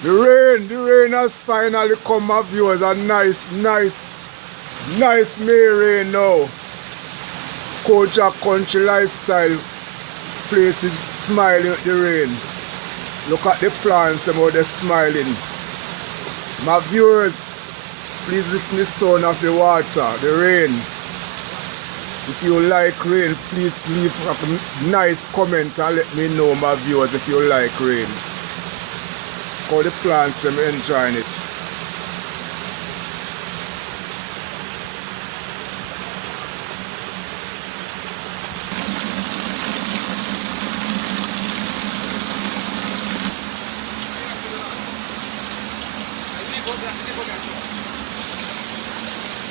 The rain has finally come, my viewers. A nice May rain now. Culture country lifestyle place is smiling with the rain. Look at the plants, how they're smiling. My viewers, please listen to the sound of the water, the rain. If you like rain, please leave a nice comment and let me know, my viewers, if you like rain. How the plants are enjoying it.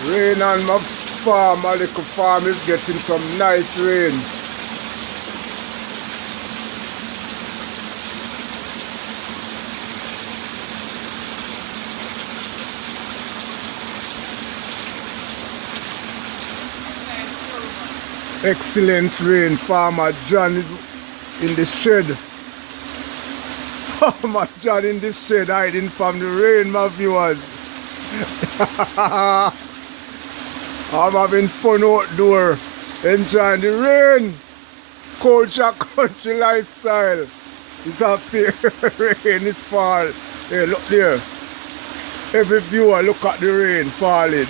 Rain on my farm, my little farm is getting some nice rain. Excellent rain. Farmer John is in the shed. Farmer John in the shed hiding from the rain, my viewers. I'm having fun outdoor, enjoying the rain. Culture country lifestyle. It's happy. Rain is fall. Hey, look there. Every viewer, look at the rain falling.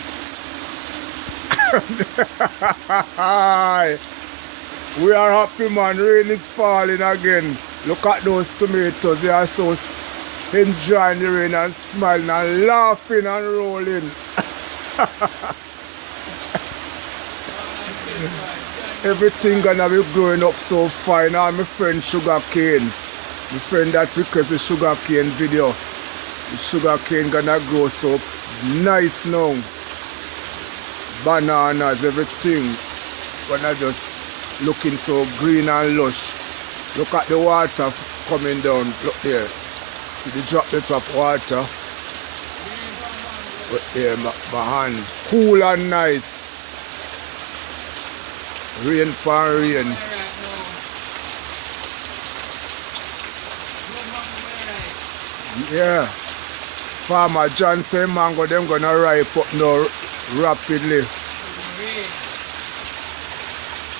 We are happy, man. Rain is falling again. Look at those tomatoes. They are so enjoying the rain and smiling and laughing and rolling. Everything gonna be growing up so fine. Now my friend Sugar Cane, my friend that requests the Sugar Cane video. The sugar cane gonna grow so nice now. Bananas, everything gonna just looking so green and lush. Look at the water coming down. Look there. See the droplets of water. Right there, my hand. Cool and nice. Rain for rain. Yeah. Farmer John say mango them gonna ripe up now rapidly.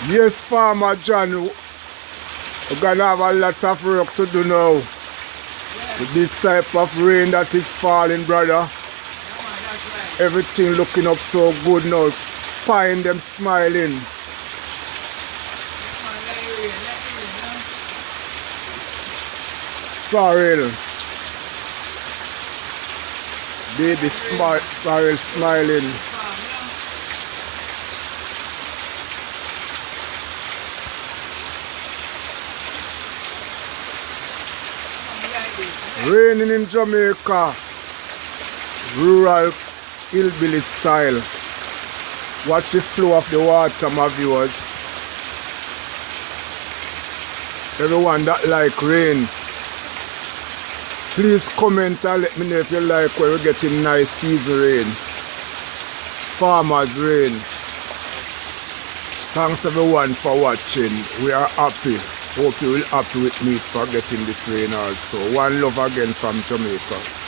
Yes, Farmer John, we're gonna have a lot of work to do now. With this type of rain that is falling, brother. Everything looking up so good now. Find them smiling. Sorrel. Baby sorrel smiling. Raining in Jamaica. Rural hillbilly style. Watch the flow of the water, my viewers. Everyone that like rain, please comment and let me know if you like when we're getting nice season rain. Farmers rain. Thanks everyone for watching. We are happy. Hope you will happy with me for getting this rain also. One love again from Jamaica.